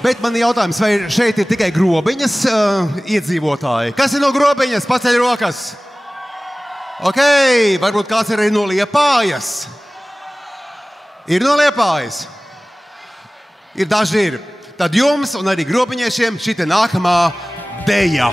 Bet man jautājums, vai šeit ir tikai Grobiņas iedzīvotāji? Kas ir no Grobiņas? Paceļ rokas! Ok, varbūt kāds ir arī no Liepājas? Ir no Liepājas? Ir daži ir. Tad jums un arī Grobiņiešiem šī te nākamā deja.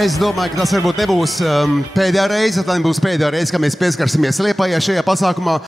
Es domāju, ka tas varbūt nebūs pēdējā reize, tā nebūs pēdējā reize, kad mēs pieskarsimies Liepājai šajā pasākumā.